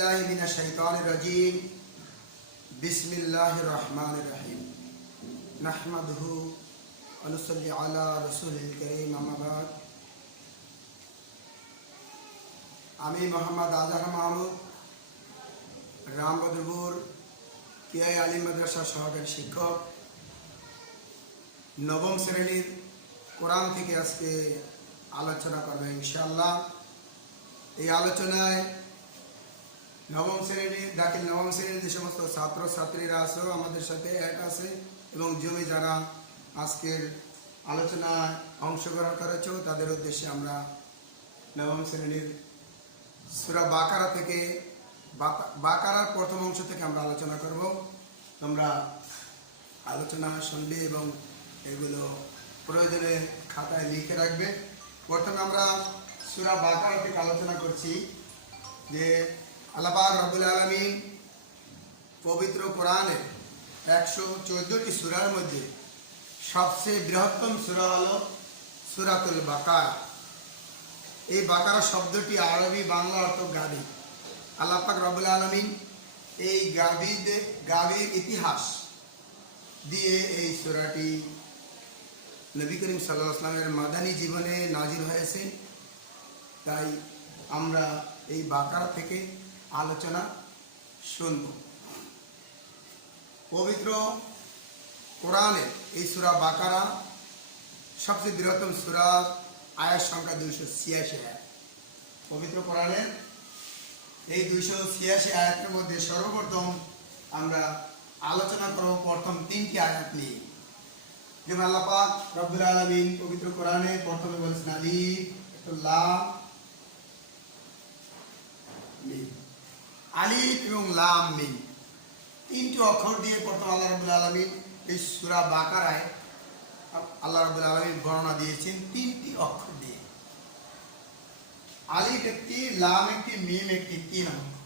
बिल्लाहि मिनश शैतानिर रजीम बिस्मिल्लाहिर रहमानिर रहीम नहमदुहु व नुसल्ली अला रसूलिल करीम अम्मा बाद। আমি মোহাম্মদ আজহার মাহমুদ রামবদরপুর কেআই আলিম মাদ্রাসা সহকারী শিক্ষক নবম শ্রেণীর কোরআন থেকে আজকে আলোচনা করব ইনশাআল্লাহ। এই আলোচনায় নবম শ্রেণীর যে সমস্ত ছাত্র ছাত্রীরা আছে আমাদের সাথে এক আছে এবং জমি যারা আজকের আলোচনায় অংশগ্রহণ করেছো তাদের উদ্দেশ্যে আমরা নবম শ্রেণীর সূরা বাকারা থেকে বাকারার প্রথম অংশ থেকে আমরা আলোচনা করব। তোমরা আলোচনা শুনবে এবং এগুলো প্রয়োজনে খাতায় লিখে রাখবে। প্রথমে আমরা সূরা বাকারা থেকে আলোচনা করছি যে আল্লাহ পাক রব্বুল আলামিন পবিত্র কোরআনে 114টি সূরার মধ্যে সবচেয়ে বৃহত্তম সূরা হলো সূরাতুল বাকারা। এই বাকারা শব্দটি আরবি বাংলা অর্থ গাভী। আল্লাহ পাক রব্বুল আলামিন এই গাভীর ইতিহাস দিয়ে এই সূরাটি নবী করিম সাল্লাল্লাহু আলাইহি ওয়াসাল্লামের মাদানী জীবনে নাজিল হয়েছে। তাই আমরা এই বাকারা থেকে আলোচনা শুনব। পবিত্র কোরআনে এই সূরা বাকারা সবচেয়ে বৃহত্তম সূরা, আয়াত সংখ্যা 286 আয়াত। পবিত্র কোরআনের এই 286 আয়াতের মধ্যে সর্বপ্রথম আমরা আলোচনা করব প্রথম 3টি আয়াত নিয়ে। যেমন আল্লাহ পাক রব্বুল আলামিন পবিত্র কোরআনে প্রথমে বলেছেন আলিফ লাম মিম। আলিফ এবং লাম মিম 3টি অক্ষর দিয়ে প্রথম আল্লাহ রাব্বুল আলামিন এই সূরা বাকারায় আল্লাহ রাব্বুল আলামিন বর্ণনা দিয়েছেন 3টি অক্ষর দিয়ে। আলিফ একটি, লাম একটি, মিম একটি, 3 অক্ষর,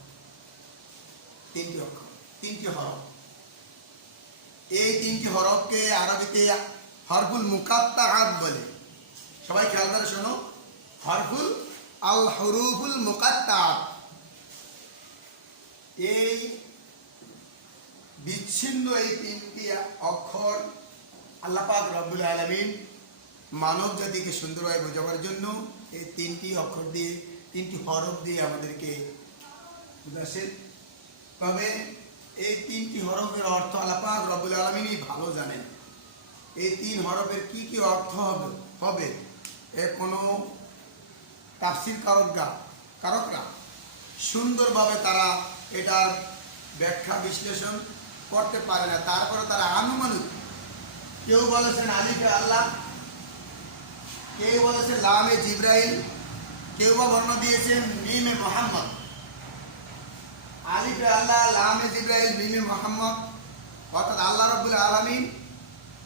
3টি অক্ষর, 3টি হরফ। এই 3টি হরফকে আরবিতে হরফুল মুকাত্তাআত বলে। সবাই খেয়াল করে শোনো, হুরুফুল মুকাত্তাআত। এই বিচ্ছিন্ন এই 3টি অক্ষর আল্লাহ পাক রব্বুল আলামিন মানব জাতিকে সুন্দরভাবে বোঝাবার জন্য এই 3টি অক্ষর দিয়ে, 3টি হরফ দিয়ে আমাদেরকে বুঝাচ্ছেন। তবে এই 3টি হরফের অর্থ আল্লাহ পাক রব্বুল আলামিনই ভালো জানেন। এই 3 হরফের কি কি অর্থ হবে এর কোনো তাফসীর কারকরা সুন্দরভাবে তারা এটার ব্যাখ্যা বিশ্লেষণ করতে পারে না। তারপরে তারা আনুমানিক, কেউ বলেছেন আলিফে আল্লাহ, কেউ বলেছেন লামে জিব্রাইল, কেউ বা বর্ণনা দিয়েছেন মিমে মুহাম্মদ। আলিফে আল্লাহ, লামে জিব্রাইল, মিমে মুহাম্মদ অর্থাৎ আল্লাহ রাব্বুল আলামিন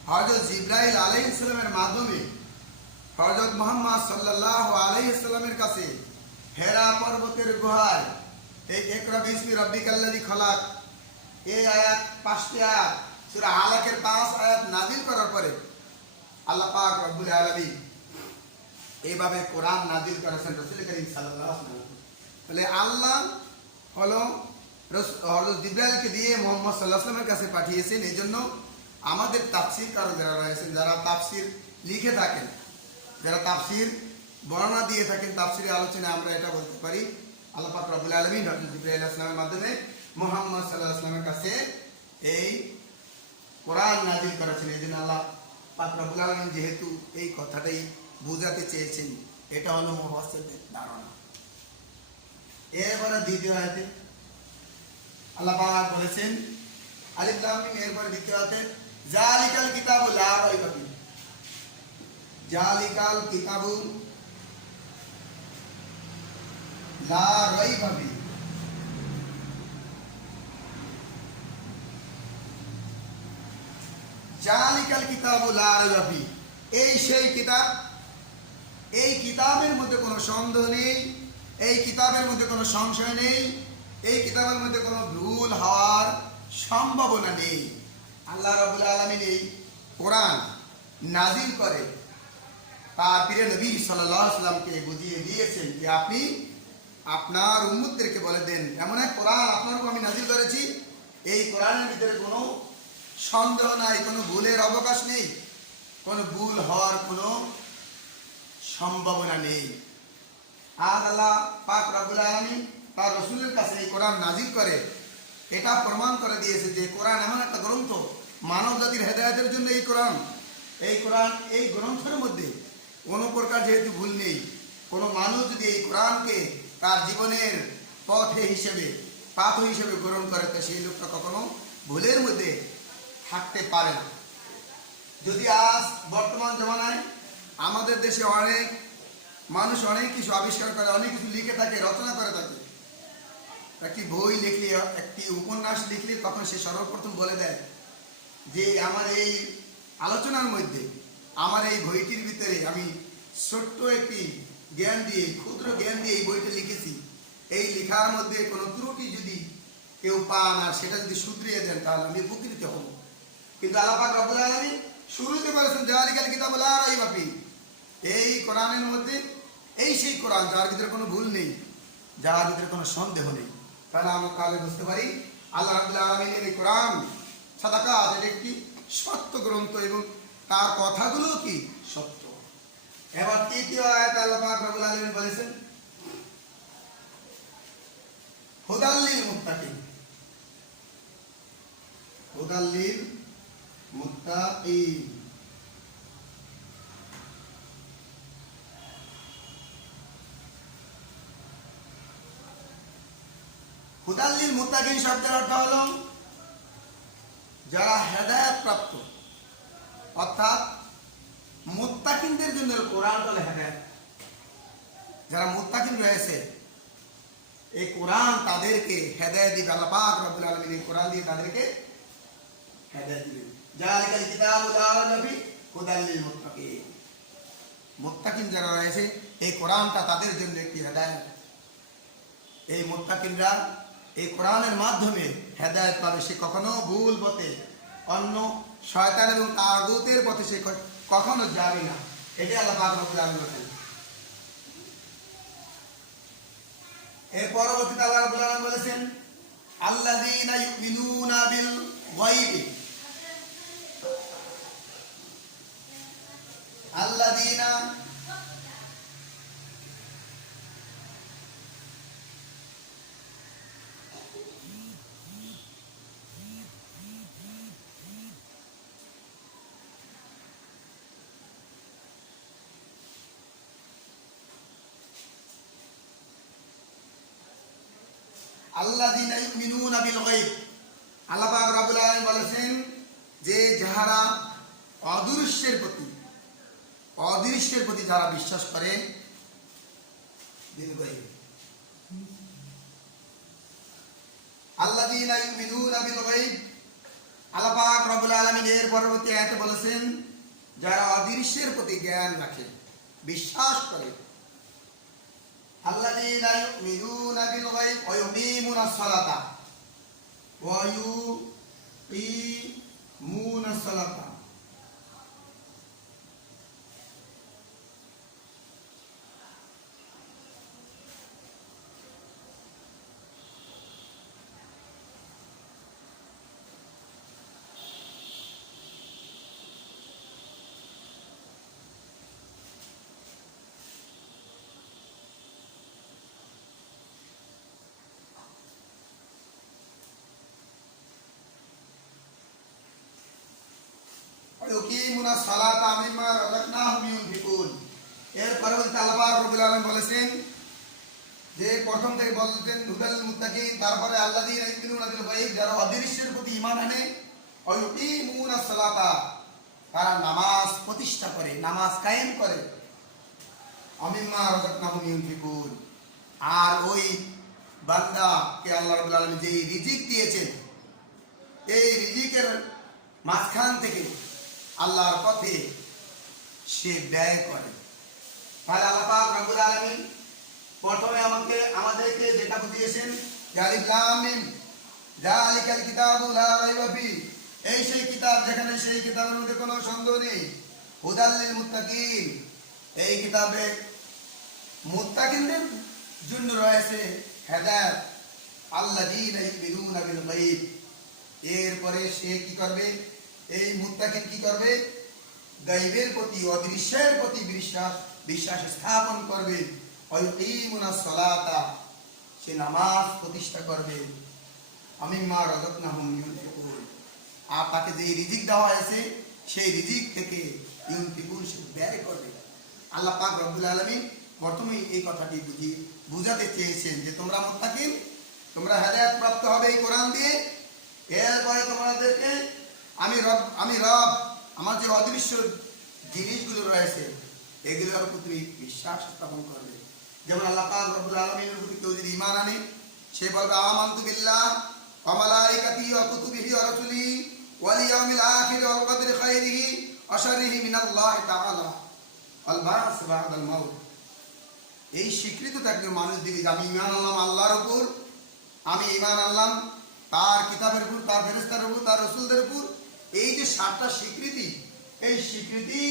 হযরত জিব্রাইল আলাইহিস সালামের মাধ্যমে হযরত মুহাম্মদ সাল্লাল্লাহু আলাইহি সাল্লামের কাছে হেরা পর্বতের গুহায় এই ইকরা বিসমি রাব্বিকাল্লাযী খলাক এই আয়াত 5টি আয়াত সূরা আলাকের 5 আয়াত নাযিল করার পরে আল্লাহ পাক রব্বুল আলামিন এইভাবে কোরআন নাযিল করেছেন রাসূল করিম সাল্লাল্লাহু আলাইহি ওয়াসাল্লাম। তাহলে আল্লাহ হলো হযরত জিবরাইলকে দিয়ে মুহাম্মদ সাল্লাল্লাহু আলাইহি ওয়াসাল্লামের কাছে পাঠিয়েছেন। এইজন্য আমাদের তাফসীর কারক যারা রয়েছেন, যারা তাফসীর লিখে থাকেন, যারা তাফসীর বর্ণনা দিয়ে থাকেন, তাফসীরের আলোচনায় আমরা এটা বলতে পারি আল্লাহ পাক রব্বুল আলামিন হযরত জিবরাইল আলাইহিস সালামের মাধ্যমে মুহাম্মদ সাল্লাল্লাহু আলাইহি ওয়াসাল্লামের কাছে এই কোরআন নাযিল করেছেন। এইজন্য আল্লাহ পাক রব্বুল আলামিন যেহেতু এই কথাটাই বোঝাতে চেয়েছেন, এটা হলো মুফাসসিরদের ধারণা। এরপরে দ্বিতীয় আয়াতে আল্লাহ পাক বলেছেন আলিফ লাম মিম। এরপরে দ্বিতীয় আয়াতে জালিকাল কিতাবু লা রাইবা ফিহি। জালিকাল কিতাবু লা রাইবা ফিহি। জালিকাল কিতাবু লা রাইবা ফিহি, এই সেই কিতাব, এই কিতাবের মধ্যে কোনো সন্দেহ নেই, এই কিতাবের মধ্যে কোনো সংশয় নেই, এই কিতাবের মধ্যে কোনো ভুল হওয়ার সম্ভাবনা নেই। আল্লাহ রাব্বুল আলামিন এই কোরআন নাযিল করে তার প্রিয় নবী সাল্লাল্লাহু আলাইহি ওয়াসাল্লামকে বুঝিয়ে দিয়েছেন যে আপনি আপনার উম্মতদেরকে বলে দেন, এমন এক কোরআন ভিতরে কোনো সন্দেহ নাই, কোনো ভুলের অবকাশ নেই, কোনো ভুল হওয়ার কোনো সম্ভাবনা নেই। আর আল্লাহ পাক রব্বুল আলামিন তার রাসূলের কাছে এই কোরআন নাজিল করে এটা প্রমাণ করে দিয়েছে যে কোরআন এমন একটা গ্রন্থ, মানব জাতির হেদায়েতের জন্য এই কোরআন, এই গ্রন্থের মধ্যে কোনো প্রকার যেহেতু ভুল নেই, কোনো মানুষ যদি এই কোরআনকে তার জীবনের পাথ হিসেবে গ্রহণ করে তো সেই লোকটা কখনো ভুলের মধ্যে থাকতে পারে না। যদি আজ বর্তমান জমানায় আমাদের দেশে অনেক মানুষ অনেক কিছু আবিষ্কার করে, অনেক কিছু লিখে থাকে, রচনা করে থাকে, একটি বই লিখলে, একটি উপন্যাস লিখলে তখন সে সর্বপ্রথম বলে দেয় যে আমার এই আলোচনার মধ্যে, আমার এই বইটির ভিতরে আমি ছোট্ট একটি জ্ঞান দিয়ে, ক্ষুদ্র জ্ঞান দিয়ে এই বইটা লিখেছি, এই লেখার মধ্যে কোনো ত্রুটি যদি কেউ পান আর সেটা যদি শুধরিয়ে দেন তাহলে আমি উপকৃত হব। কিন্তু আল্লাহ পাক রব্বুল আলামিন শুরুতে বলেছেন যালিকাল কিতাবু লা রাইবা ফীহি, এই কোরআনের মধ্যে এই সেই কোরআন যার ভিতরে কোনো ভুল নেই, যার ভিতরে কোনো সন্দেহ নেই। তাহলে আমরা তাহলে বুঝতে পারি আল্লাহ রাব্বুল আলামিনের এই কোরআন সাদাকাত, এটা একটি সত্য গ্রন্থ এবং তার কথাগুলো কি সত্য। এবার তৃতীয় আয়াতে আল্লাহ পাক রব্বুল আলামিন বলেছেন হুদাল্লিল মুত্তাকিন, হুদাল্লিল মুত্তাকিন। হুদাল্লিল মুত্তাকিন শব্দের অর্থ হলো যারা হেদায়েত প্রাপ্ত, অর্থাৎ মুত্তাকিনদের জন্য কোরআন হলো হেদায়েত। যারা মুত্তাকিন রয়েছে এই কোরআন তাদেরকে হেদায়েত দিবে। আল্লাহ পাক রব্বুল আলামিন এই কোরআন দিয়ে তাদেরকে হেদায়েত দিবেন। যালিকাল কিতাবু লা রাইবা ফীহি হুদাল্লিল মুত্তাকিন, মুত্তাকিন যারা রয়েছে এই কোরআনটা তাদের জন্য একটি হেদায়েত। এই মুত্তাকিনরা এই কোরআনের মাধ্যমে হেদায়েত পাবে, সে কখনো ভুল পথে, অন্য শয়তান এবং তাগুতের পথে সে কখনো যাবে না। এটাই আল্লাহ পাক রব্বুল আলামিন বলেন। এর পরবর্তীতে আল্লাহ রাব্বুল আলামিন বলেছেন আল্লাযীনা ইউমিনুনা বিল গায়বি, আল্লাযীনা আল্লাযীনা ইউমিনুনা বিল গায়ব, আল্লাহ পাক রব্বুল আলামিন বলেছেন যে যারা অদৃশ্যের প্রতি যারা বিশ্বাস করে, বিল গায়ব, আল্লাযীনা ইউমিনুনা বিল গায়ব। আল্লাহ পাক রব্বুল আলামিন এর পরবর্তী আয়াতে বলেছেন যারা অদৃশ্যের প্রতি জ্ঞান রাখে, বিশ্বাস করে। আল্লাযীনা ইউমিনুনা বিল গায়ব ওয়া ইউকিমুনাস সালাতা ওয়া ইউকিমুনাস সালাতা। ইউকিমুনাস সালাতা মিম্মা রাযাকনাহুম ইউনফিকুন। এর পরবর্তীতে আল্লাহ পাক রব্বুল আলামিন বলেছেন যে প্রথম থেকে বলতেন হুদাল মুত্তাকিন, তারপরে আল্লাযীনা ইউমিনুনা বিল গায়ব, যারা অদৃশ্যের প্রতি ঈমান আনে, ওয়া ইউকিমুনাস সালাতা, তারা নামাজ প্রতিষ্ঠা করে, নামাজ কায়েম করে, মিম্মা রাযাকনাহুম ইউনফিকুন। আর ওই বান্দাকে আল্লাহ রাব্বুল আলামিন যে রিজিক দিয়েছেন এই রিজিকের মাঝখান থেকে আল্লাহর পথে সে ব্যয় করে। তাহলে আল্লাহ পাক রব্বুল আলামিন প্রথমে আমাদেরকে যেটা বুঝিয়েছেন আলিফ লাম মিম যালিকাল কিতাবু লা রাইবা ফীহি, এই সেই কিতাব যেখানে সেই কিতাবের মধ্যে কোনো সন্দেহ নেই, হুদাল্লিল মুত্তাকিন, এই কিতাবে মুত্তাকিনদের জন্য রয়েছে হেদায়েত। আল্লাযীনা ইউমিনুনা বিল গায়ব, এরপরে সে কি করবে, এই মুত্তাকিন কি করবে, গায়বের প্রতি অদৃশ্যের প্রতি বিশ্বাস স্থাপন করবে। ওয়ায়ুকিমুনাস সালাতা, সে নামাজ প্রতিষ্ঠা করবে। আমিম্মা রাযাকনাহুম ইউনফিকুন, আর তাকে যে রিজিক দেওয়া হয়েছে সেই রিজিক থেকে ইউনফিকুন, সে ব্যয় করবে। আল্লাহ পাক রব্বুল আলামিন প্রথমেই এই কথাটি বুঝাতে চেয়েছেন যে তোমরা মুত্তাকিন, তোমরা হেদায়েত প্রাপ্ত হবে এই কোরআন দিয়ে। এরপরে তোমাদেরকে আমি রব আমার যে অদৃশ্য জিনিসগুলো রয়েছে এগুলোর উপর তুমি বিশ্বাস স্থাপন করবে। যেমন আল্লাহ পাক রব্বুল আলামিনের উপর কেউ যদি ঈমান আনে, সে বলবে আমানতু বিল্লাহ ওয়া মালাইকাতিহি ওয়া কুতুবিহি ওয়া রাসূলিহি ওয়াল ইয়াউমিল আখির ওয়া কদরি খাইরিহি ওয়া শাররিহি মিনাল্লাহি তাআলা ওয়াল বা'স বা'দাল মাউত। এই স্বীকৃতি থাকলে মানুষ দিবে যে আমি ঈমান আনলাম আল্লাহর উপর, আমি ঈমান আনলাম তার কিতাবের উপর, তার ফেরেশতার উপর, তার রাসূলদের উপর। এই যে 7টা স্বীকৃতি, এই স্বীকৃতি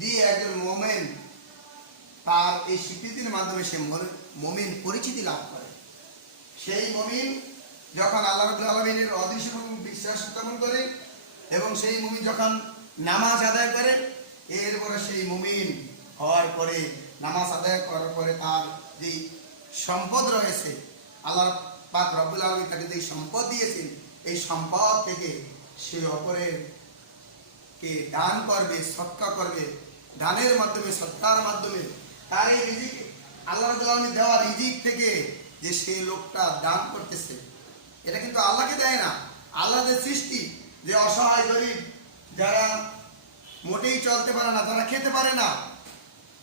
দিয়ে একজন মুমিন, তার এই স্বীকৃতির মাধ্যমে সে মুমিন পরিচিতি লাভ করে। সেই মুমিন যখন আল্লাহ রাব্বুল আলামিনের অদৃশ্য বিশ্বাস স্থাপন করে এবং সেই মুমিন যখন নামাজ আদায় করে, এরপরে সেই মুমিন হওয়ার পরে, নামাজ আদায় করার পরে তার যে সম্পদ রয়েছে, আল্লাহ পাক রব্বুল আলামিন তাকে যে সম্পদ দিয়েছেন, এই সম্পদ থেকে সে অপরের কে দান করবে, সদকা করবে। দানের মাধ্যমে, সদকার মাধ্যমে তার এই রিজিক, আল্লাহ রাব্বুল আলামিন দেওয়া রিজিক থেকে যে সে লোকটা দান করতেছে, এটা কিন্তু আল্লাহকে দেয় না। আল্লাহর সৃষ্টি যে অসহায় গরিব, যারা মোটেই চলতে পারে না, যারা খেতে পারে না,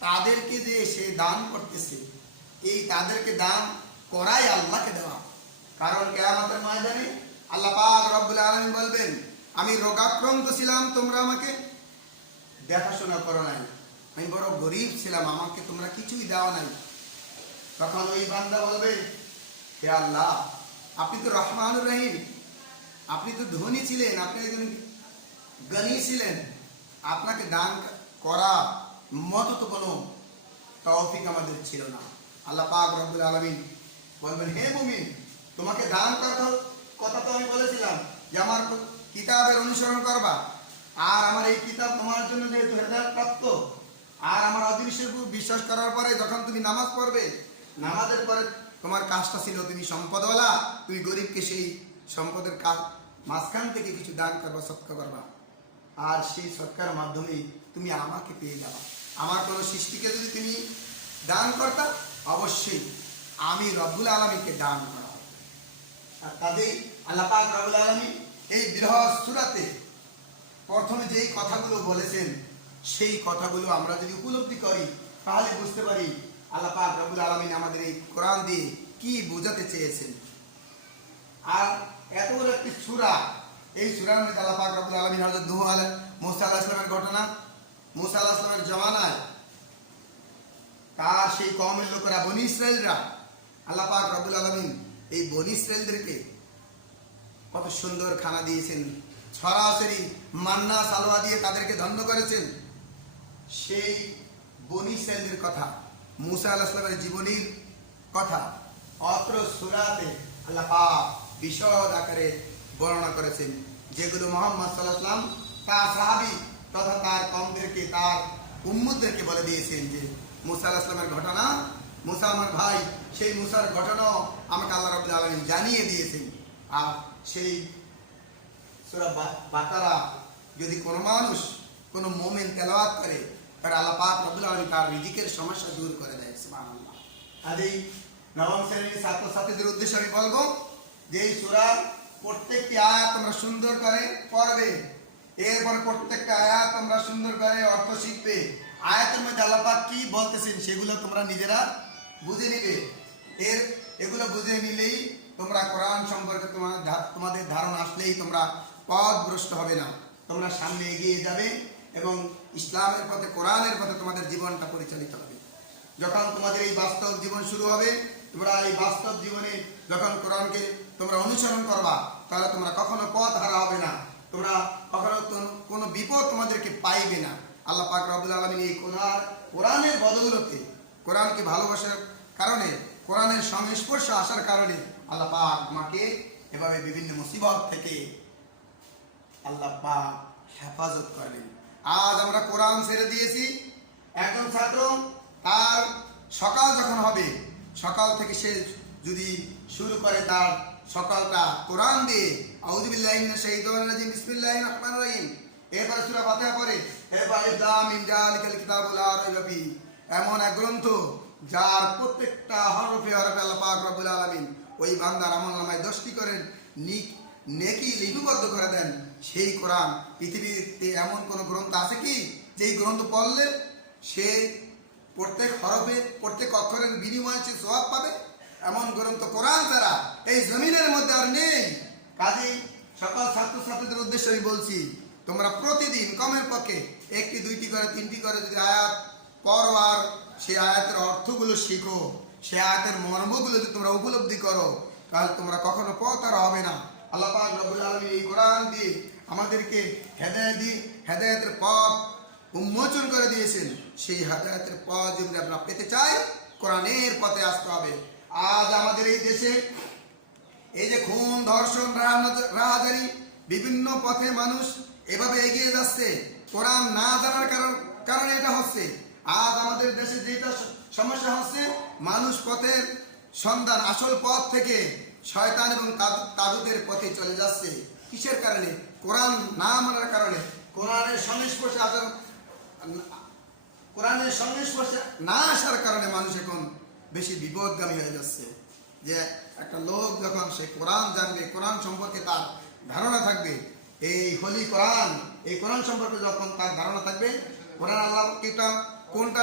তাদেরকে যে সে দান করতেছে, এই তাদেরকে দান করাই আল্লাহকে দেওয়া। কারণ কিয়ামতের ময়দানে আল্লাহ পাক রব্বুল আলামিন বলবেন, আমি রোগাক্রান্ত ছিলাম, তোমরা আমাকে দেখাশোনা করো নাই, আমি বড় গরিব ছিলাম, আমাকে তোমরা কিছুই দেওয়া নাই। তখন ওই বান্দা বলবে, হে আল্লাহ, আপনি তো রহমানুর রহিম, আপনি তো ধনী ছিলেন, আপনি একজন জ্ঞানী ছিলেন, আপনাকে দান করা মতো তো কোনো তৌফিক আমাদের ছিল না। আল্লাহ পাক রব্বুল আলামিন বলবেন, হে মুমিন, তোমাকে দান করার কথা তো আমি বলেছিলাম যে আমার কিতাবের অনুসরণ করবা, আর আমার এই কিতাব তোমার জন্য যেহেতু হেদায়েত প্রাপ্ত, আর আমার অদৃশ্যের উপর বিশ্বাস করার পরে যখন তুমি নামাজ পড়বে, নামাজের পরে তোমার কাজটা ছিল তুমি সম্পদওয়ালা, তুমি গরিবকে সেই সম্পদের কাজ মাঝখান থেকে কিছু দান করবা, সৎকা করবা, আর সেই সৎকার মাধ্যমে তুমি আমাকে পেয়ে যাবা। আমার কোনো সৃষ্টিকে যদি তুমি দান করতা, অবশ্যই আমি রব্বুল আলামিনকে দান করা হবে। আর কাজেই আল্লাহ পাক রব্বুল আলামিন এই বৃহৎ সূরাতে প্রথমে যেই কথাগুলো বলেছেন, সেই কথাগুলো আমরা যদি উপলব্ধি করি, তাহলে বুঝতে পারি আল্লাহ পাক রব্বুল আলামিন আমাদের এই কোরআন দিয়ে কি বোঝাতে চেয়েছেন। আর এত বড় একটি সূরা, এই সূরার মধ্যে আল্লাহ পাক রব্বুল আলামিন হযরত মুসা আলাইহিস সালামের ঘটনা, মুসা আলাইহিস সালামের জমানায় তার সেই কওমের লোকেরা, বনী ইসরাইলরা, আল্লাহ পাক রব্বুল আলামিন এই বনী ইসরাইলদেরকে কত সুন্দর খানা দিয়েছেন, সরাসরি মান্না সালোয়া দিয়ে তাদেরকে ধন্য করেছেন। সেই বনী ইসরাইলদের কথা, মুসা আলাইহিস সালামের জীবনীর কথা অত্র সূরাতে আল্লাহ পাক বিশদ আকারে বর্ণনা করেছেন, যেগুলো মুহাম্মদ সাল্লাল্লাহু আলাইহি ওয়াসাল্লাম তার সাহাবী তথা তার কওমদেরকে, তার উম্মতদেরকে বলে দিয়েছেন যে মুসা আলাইহিস সালামের ঘটনা, মুসা আমার ভাই, সেই মুসার ঘটনা আমাকে আল্লাহ রাব্বুল আলামিন জানিয়ে দিয়েছেন। আর সেই সূরা বাকারা যদি কোনো মানুষ, কোনো মুমিন তেলাওয়াত করে, তাহলে আল্লাহ পাক রব্বুল আলামিন তার রিজিকের সমস্যা দূর করে দেয়। সুবহানাল্লাহ। আর এই নবম শ্রেণীর ছাত্রছাত্রীদের উদ্দেশ্যে আমি বলবো যে এই সূরার প্রত্যেকটি আয়াত তোমরা সুন্দর করে পড়বে, এরপর প্রত্যেকটা আয়াত তোমরা সুন্দর করে অর্থ শিখবে। আয়াতের মধ্যে আল্লাহ পাক কি বলতেছেন সেগুলো তোমরা নিজেরা বুঝে নিবে। এগুলো বুঝে নিলেই তোমরা কোরআন সম্পর্কে তোমাদের ধারণা আসলেই তোমরা পথভ্রষ্ট হবে না, তোমরা সামনে এগিয়ে যাবে এবং ইসলামের পথে, কোরআনের পথে তোমাদের জীবনটা পরিচালিত হবে। যখন তোমাদের এই বাস্তব জীবন শুরু হবে, তোমরা এই বাস্তব জীবনে যখন কোরআনকে তোমরা অনুসরণ করবা, তাহলে তোমরা কখনো পথ হারা হবে না, তোমরা কখনো কোনো বিপদ তোমাদেরকে পাইবে না। আল্লাহ পাক রব্বুল আলামিন এই কোরআনের বদৌলতে, কোরআনকে ভালোবাসার কারণে, কোরআনের সংস্পর্শে আসার কারণে আল্লাহ পাক আমাকে এভাবে বিভিন্ন মুসিবত থেকে আল্লাহ পাক হেফাজত করবেন। আজ আমরা কোরআন ছেড়ে দিয়েছি, একজন ছাত্র তার সকাল যখন হবে, সকাল থেকে সে যদি শুরু করে তার সকালটা কোরআন দিয়ে, আউযু বিল্লাহি মিনাশ শাইতানির রাজিম, বিসমিল্লাহির রহমানির রহিম, এরপর সূরা ফাতিহা পড়ে, এরপর আলিফ লাম মিম যালিকাল কিতাবু লা রাইবা ফীহ, এমন এক গ্রন্থ যার প্রত্যেকটা হরফে হরফে আল্লাহ পাক রব্বুল আলামিন ওই বান্দার আমলনামায় 10টি করে নেকি লিপিবদ্ধ করে দেন, সেই কোরআন পৃথিবীতে এমন কোন গ্রন্থ আছে কি যেই গ্রন্থ পড়লে সে প্রত্যেক হরফে প্রত্যেক অক্ষরের বিনিময়ে সে সওয়াব পাবে? এমন গ্রন্থ কোরআন ছাড়া এই জমিনের মধ্যে আর নেই। কাজেই সকল ছাত্রছাত্রীদের উদ্দেশ্যে আমি বলছি, তোমরা প্রতিদিন কমের পক্ষে 1টি 2টি করে 3টি করে যদি আয়াত পড়ো আর সেই আয়াতের অর্থগুলো শিখো, সে আয়াতের মর্মগুলো যদি তোমরা উপলব্ধি করো, তাহলে তোমরা কখনো পথ আর হবে না। আল্লাহ পাক রব্বুল আলামিন এই কোরআন দিয়ে আমাদেরকে হেদায়েতের পথ উন্মোচন করে দিয়েছেন। সেই হেদায়েতের পথ যদি আমরা পেতে চাই, কোরআনের পথে আসতে হবে। আজ আমাদের এই দেশে এই যে খুন, ধর্ষণ, রাহাজানি, বিভিন্ন পথে মানুষ এভাবে এগিয়ে যাচ্ছে, কোরআন না জানার কারণে এটা হচ্ছে। আজ আমাদের দেশে যেটা সমস্যা হচ্ছে, মানুষ পথের সন্ধান, আসল পথ থেকে শয়তান এবং তাগুতের পথে চলে যাচ্ছে। কিসের কারণে? কোরআন না মানার কারণে। কোরআনের সংস্পর্শে না আসার কারণে মানুষ এখন বেশি বিপদগামী হয়ে যাচ্ছে। যে একটা লোক যখন সে কোরআন জানবে, কোরআন সম্পর্কে তার ধারণা থাকবে, এই হোলি কোরআন, এই কোরআন সম্পর্কে যখন তার ধারণা থাকবে, কোরআন আল্লাহ কোনটা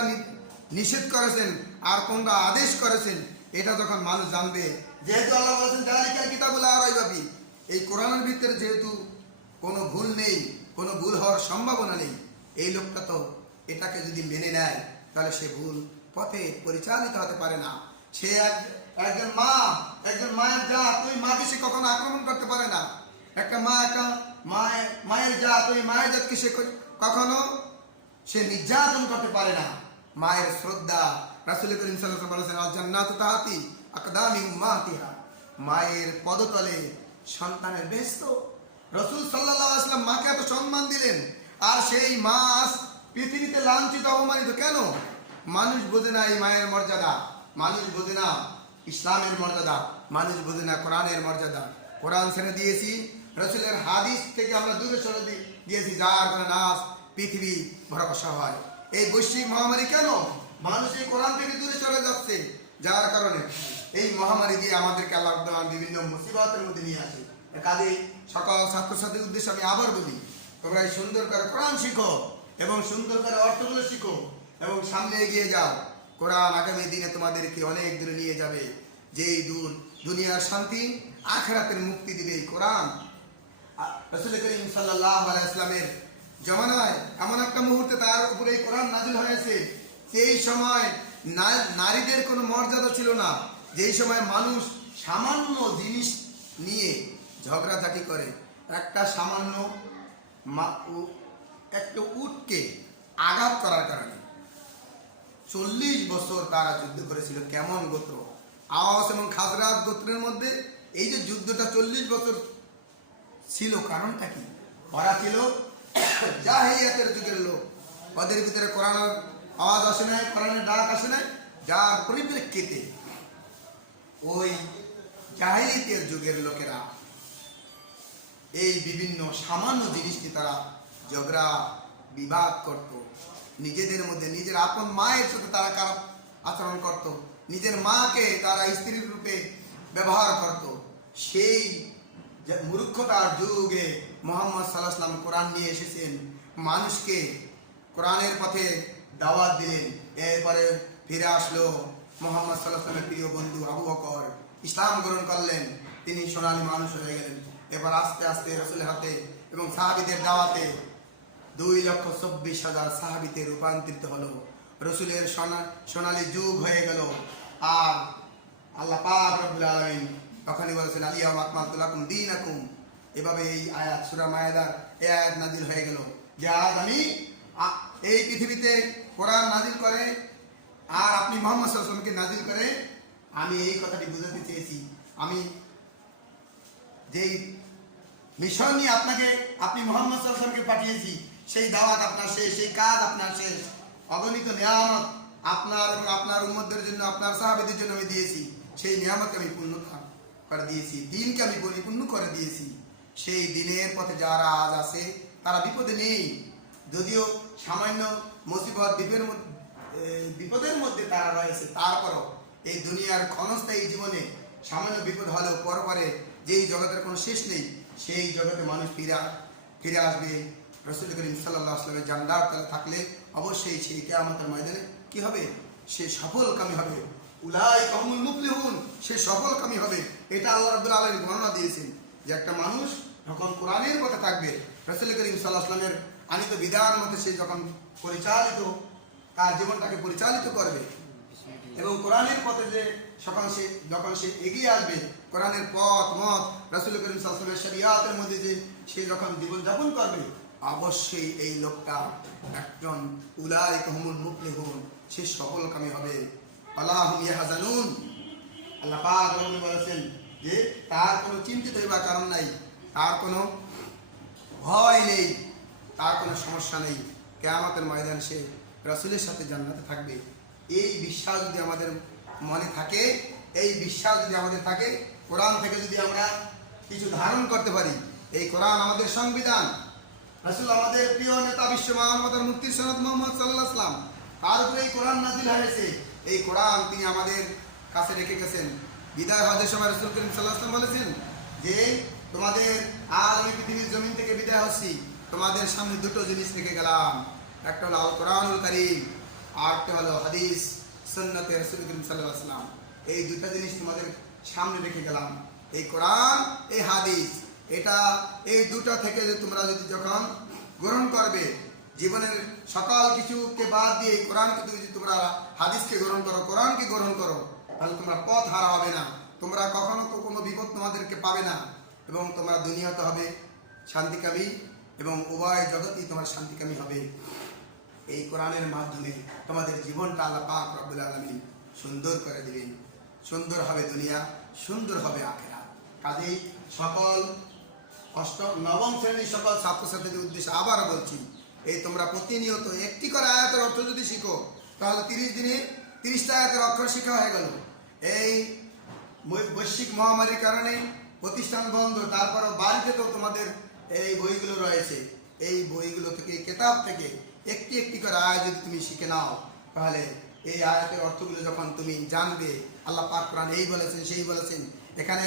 নিষেধ করেছেন আর কোনটা আদেশ করেছেন, এটা যখন মানুষ জানবে, যেহেতু আল্লাহ বলেছেন যালিকাল কিতাবু লা রাইবা ফীহ, এই কোরআনের ভিতরে যেহেতু কোনো ভুল নেই, কোনো ভুল হওয়ার সম্ভাবনা নেই, এই লোকটা তো এটাকে যদি মেনে নেয় তাহলে সে ভুল পথে পরিচালিত হতে পারে না। সে একজন মায়ের জাত, ওই মাকে সে কখনো আক্রমণ করতে পারে না। একটা মায়ের জাত, ওই মায়ের জাতকে সে কখনো সে নির্যাতন করতে পারে না। মায়ের শ্রদ্ধা, রাসূল করিম সাল্লাল্লাহু আলাইহি ওয়াসাল্লাম বলেছেন আল জান্নাতু তাহাতি আকদামি উম্মাতিহা, মায়ের পদতলে সন্তানের বেহেশত। রাসূল সাল্লাল্লাহু আলাইহি ওয়াসাল্লাম মাকে এত সম্মান দিলেন, আর সেই মা আজ পৃথিবীতে লাঞ্ছিত, অপমানিত। কেন? মানুষ বোঝে না এই মায়ের মর্যাদা, মানুষ বোঝে না ইসলামের মর্যাদা, মানুষ বোঝে না কোরআনের মর্যাদা। কোরআন ছেড়ে দিয়েছি, রাসূলের হাদিস থেকে আমরা দূরে সরে দিয়েছি, যার কারণে আজ পৃথিবী ভরসা হয়। এই বৈশ্বিক মহামারী কেন? মানুষ এই কোরআন থেকে দূরে চলে যাচ্ছে, যার কারণে এই মহামারী দিয়ে আমাদেরকে আল্লাহ বিভিন্ন মুসিবতের মধ্যে নিয়ে আসে। কাজেই সকল ছাত্রছাত্রীর উদ্দেশ্যে আমি আবার বলি, তোমরা এই সুন্দর করে কোরআন শিখো এবং সুন্দর করে অর্থগুলো শিখো এবং সামনে এগিয়ে যাও। কোরআন আগামী দিনে তোমাদেরকে অনেক দূরে নিয়ে যাবে, যেই দূর দুনিয়ার শান্তি, আখিরাতের মুক্তি দিবে এই কোরআন। রাসূল করিম সাল্লাল্লাহু আলাইহি ওয়াসাল্লামের জমানায় এমন একটা মুহূর্তে তার উপরে এই কোরআন নাযিল হয়েছে, সেই সময় নারীদের কোনো মর্যাদা ছিল না। যেই সময় মানুষ সামান্য জিনিস নিয়ে ঝগড়াঝাটি করে, একটা সামান্য একটা উটকে আঘাত করার কারণে 40 বছর তারা যুদ্ধ করেছিল। কেমন গোত্র? আওস এবং খাজরাজ গোত্রের মধ্যে এই যে যুদ্ধটা 40 বছর ছিল, কারণটা কি? ওরা ছিল জাহিলিয়াতের যুগের লোক, ওদের ভিতরে কোরআনের আওয়াজ আসে নাই, কোরআনের ডাক আসে নাই, যার পরিপ্রেক্ষিতে ওই জাহিলিয়াতের যুগের লোকেরা এই বিভিন্ন সামান্য জিনিসটি তারা ঝগড়া বিবাদ করত, নিজেদের মধ্যে নিজের আপন মায়ের সাথে তারা খারাপ আচরণ করত, নিজের মাকে তারা স্ত্রীর রূপে ব্যবহার করত। সেই মূর্খতার যুগে মুহাম্মদ সাল্লাল্লাহু আলাইহি ওয়াসাল্লাম কোরআন নিয়ে এসেছেন, মানুষকে কোরআনের পথে দাওয়াত দিলেন। এরপরে ফিরে আসলো মুহাম্মদ সাল্লাল্লাহু আলাইহি ওয়াসাল্লামের প্রিয় বন্ধু আবু বকর, ইসলাম গ্রহণ করলেন, তিনি সোনালী মানুষ হয়ে গেলেন। এবার আস্তে আস্তে রাসূলের হাতে এবং সাহাবীদের দাওয়াতে 2,24,000 সাহাবীতে রূপান্তরিত হলো। রাসূলের সোনালী যুগ হয়ে গেল। আর আল্লাহ পাক রব্বুল আলামিন তখনই বলেছেন আলিয়াউমা আকমালতু লাকুম দীনাকুম। এভাবে এই আয়াত সূরা মায়েদার এই আয়াত নাযিল হয়ে গেল যে আজ আমি এই পৃথিবীতে কোরআন নাযিল করে আর আপনি মুহাম্মদ সাল্লাল্লাহু আলাইহি ওয়াসাল্লামকে নাযিল করে আমি এই কথাটি বুঝাতে চেয়েছি, আমি যেই মিশন নিয়ে আপনি মুহাম্মদ সাল্লাল্লাহু আলাইহি ওয়াসাল্লামকে পাঠিয়েছি, সেই দাওয়াত আপনার শেষ, সেই কাজ আপনার শেষ। অগণিত নিয়ামত আপনার এবং আপনার উম্মতদের জন্য, আপনার সাহাবীদের জন্য আমি দিয়েছি। সেই নিয়ামতকে আমি পূর্ণ করে দিয়েছি, দিনকে আমি পরিপূর্ণ করে দিয়েছি। সেই দিনের পথে যারা আজ আছে তারা বিপদে নেই, যদিও সামান্য মুসিবত বিপদের মধ্যে তারা রয়েছে, তারপরও এই দুনিয়ার ক্ষণস্থায়ী জীবনে সামান্য বিপদ হলেও পরে যেই জগতের কোনো শেষ নেই, সেই জগতে মানুষ ফিরে আসবে রাসূল করিম সাল্লাল্লাহু আলাইহি ওয়াসাল্লামের জান্নাত থাকলে অবশ্যই সেই কিয়ামতের ময়দানে কি হবে? সে সফলকামী হবে। উলাইকা হুমুল মুফলিহুন, সে সফলকামী হবে। এটা আল্লাহ রাব্বুল আলামিন বর্ণনা দিয়েছেন যে একটা মানুষ যখন কোরআনের পথে থাকবে, রাসূল করিম সাল্লাল্লাহু আলাইহি ওয়াসাল্লামের আনিত বিধান মতে সে যখন তার জীবনটাকে পরিচালিত করবে এবং কোরআনের পথে যখন সে এগিয়ে আসবে, কোরআনের পথ মত রাসূল করিম সাল্লাল্লাহু আলাইহি ওয়াসাল্লামের শরিয়াতের মধ্যে যে সে যখন জীবন যাপন করবে, অবশ্যই এই লোকটা একজন উলাইকা হুমুল মুফলিহুন, সে সফলকামী হবে। আল্লাহ হুম ইয়াহজানুন, আল্লাহ পাক বলেছেন যে তার কোনো চিন্তিত হইবার কারণ নাই, তার কোনো ভয় নেই, তার কোনো সমস্যা নেই। কিয়ামতের ময়দানে সে রাসূলের সাথে জান্নাতে থাকবে। এই বিশ্বাস যদি আমাদের মনে থাকে, এই বিশ্বাস যদি আমাদের থাকে, কোরআন থেকে যদি আমরা কিছু ধারণ করতে পারি, এই কোরআন আমাদের সংবিধান, রাসূল আমাদের প্রিয় নেতা, বিশ্ব মানবতার মুক্তির সনদ মুহাম্মদ সাল্লাল্লাহু আলাইহি ওয়াসাল্লাম, তার উপরে এই কোরআন নাযিল হয়েছে। এই কোরআন তিনি আমাদের কাছে রেখে গেছেন। বিদায় হজের সময় রাসূল করিম সাল্লাল্লাহু আলাইহি ওয়াসাল্লাম বলেছেন যে তোমাদের আজ আমি পৃথিবীর জমিন থেকে বিদায় হচ্ছি, তোমাদের সামনে দুটো জিনিস রেখে গেলাম, একটা হলো আল কোরআনুল কারীম, আর একটা হলো হাদিস সুন্নতে রাসূল করিম সাল্লাল্লাহু আলাইহি ওয়াসাল্লাম। এই দুটো জিনিস তোমাদের সামনে রেখে গেলাম, এই কোরআন, এই হাদিস। এই দুটো থেকে তোমরা যদি যখন গ্রহণ করবে, জীবনের সকল কিছুকে বাদ দিয়ে এই কোরআনকে যদি তোমরা হাদিসকে গ্রহণ করো, কোরআনকে গ্রহণ করো, তাহলে তোমরা পথ হারা হবে না, তোমরা কখনো কোনো বিপদ তোমাদেরকে পাবে না, এবং তোমরা দুনিয়াতে হবে শান্তিকামী এবং উভয় জগতেই তোমার শান্তিকামী হবে। এই কোরআনের মাধ্যমে তোমাদের জীবনটা আল্লাহ পাক রব্বুল আলামিন সুন্দর করে দিবেন। সুন্দর হবে দুনিয়া, সুন্দর হবে আখিরাত। কাজেই সকল নবম শ্রেণীর সকল ছাত্রছাত্রীদের উদ্দেশ্যে আবার বলছি, এই তোমরা প্রতিনিয়ত একটি করে আয়াতের অর্থ যদি শিখো, তাহলে 30 দিনে 30টা আয়াতের অক্ষর শিখা হয়ে গেল। এই বৈশ্বিক মহামারীর কারণে প্রতিষ্ঠান বন্ধ, তারপরও বাড়িতে তো তোমাদের এই বইগুলো রয়েছে, এই বইগুলো থেকে, কিতাব থেকে একটি একটি করে আয়াত যদি তুমি শিখে নাও, তাহলে এই আয়াতের অর্থগুলো যখন তুমি জানবে, আল্লাহ পাক কোরআন এই বলেছেন, সেই বলেছেন, এখানে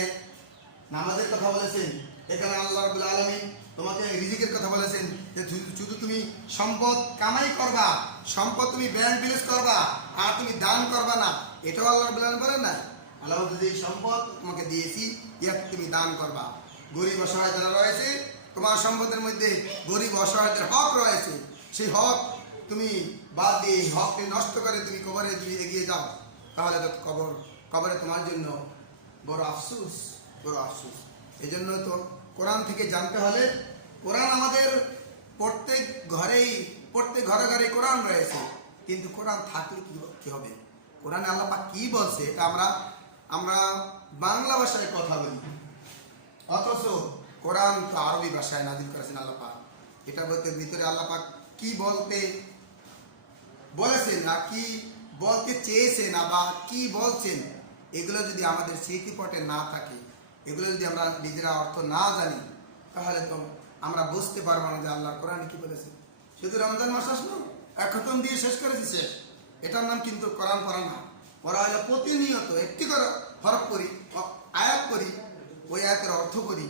নামাজের কথা বলেছেন, এখানে আল্লাহ রাব্বুল আলামিন তোমাকে রিজিকের কথা বলেছেন, যে শুধু তুমি সম্পদ কামাই করবা, সম্পদ তুমি ব্যাংক ব্যালেন্স করবা, আর তুমি দান করবা না, এটাও আল্লাহ রাব্বুল আলামিন বলেন না। আল্লাহ যে সম্পদ তোমাকে দিয়েছি, ইয়া তুমি দান করবা। গরিব অসহায় যারা রয়েছে, তোমার সম্পদের মধ্যে গরিব অসহায়দের হক রয়েছে, সেই হক তুমি বাদ দিয়ে হককে নষ্ট করে তুমি কবরে যদি এগিয়ে যাও, তাহলে তো কবরে তোমার জন্য বড় আফসোস, বড় আফসোস। এই জন্য তো কোরআন থেকে জানতে হলে, কোরআন আমাদের প্রত্যেক ঘরে ঘরে কোরআন রয়েছে, কিন্তু কোরআন থাকলে কি হবে? কোরআনে আল্লাহ পাক কি বলছে এটা আমরা বাংলা ভাষায় কথা বলি, অথচ কোরআন তো আরবি ভাষায় নাযিল করেছেন আল্লাহ পাক। এটা বলতে ভিতরে আল্লাহ পাক কি বলতে বলেছেন, না কি বলতে চেয়েছেন, না বা কি বলছেন, এগুলো যদি আমাদের স্মৃতিপটে না থাকে, এগুলো যদি আমরা নিজেরা অর্থ না জানি, তাহলে তো আমরা বুঝতে পারবো না যে আল্লাহর কোরআনে কি বলেছে। শুধু রমজান মাস আসলো, এক খতম দিয়ে শেষ করেছি, শেষ। এটার নাম কিন্তু কোরআন পড়া না। পড়া হলে প্রতিনিয়ত একটি করে হরফ করি, আয়াত করি, ওই আয়াতের অর্থ করি।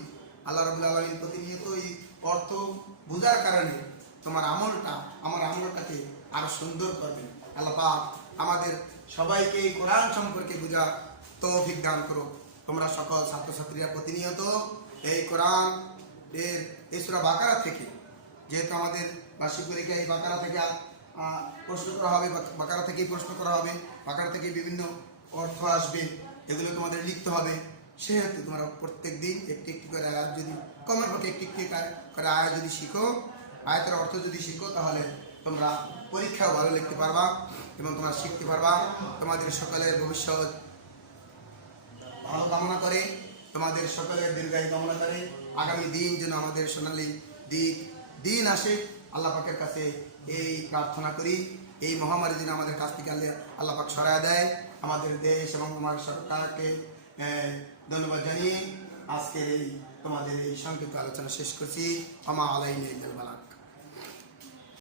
আল্লাহ রাব্বুল আলামিন প্রতিনিয়ত ওই অর্থ বোঝার কারণে তোমার আমার আমলটাকে আরো সুন্দর করবেন। আল্লাহ পাক আমাদের সবাইকে এই কোরআন সম্পর্কে বোঝার তৌফিক দান করো। তোমরা সকল ছাত্রছাত্রীরা প্রতিনিয়ত এই কোরআন এই সূরা বাকারা থেকে, যেহেতু আমাদের বার্ষিক পরীক্ষা এই বাকারা থেকে প্রশ্ন করা হবে, বাকারা থেকেই প্রশ্ন করা হবে, বাকারা থেকে বিভিন্ন অর্থ আসবে, এগুলো তোমাদের লিখতে হবে। সেহেতু তোমরা প্রত্যেক দিন একটি একটি করে আয়াত, যদি কমের পক্ষে একটি একটি করে আয়াত যদি শিখো, আয়াতের অর্থ যদি শিখো, তাহলে তোমরা পরীক্ষাও ভালো লিখতে পারবা এবং তোমরা শিখতে পারবা। তোমাদের সকলের ভবিষ্যৎ ভালো কামনা করে তোমাদের সকলের দীর্ঘায়ু কামনা করে আগামী দিন যেন আমাদের সোনালী দিন আসে আল্লাহ পাকের কাছে এই প্রার্থনা করি। এই মহামারী যেন আমাদের কাছ থেকে আল্লাহ পাক সরায় দেয়। আমাদের দেশ এবং আমার সরকারকে ধন্যবাদ জানিয়ে আজকের এই তোমাদের এই সংক্ষিপ্ত আলোচনা শেষ করছি। আমা আলাইনা ইল্লাল বালাগ।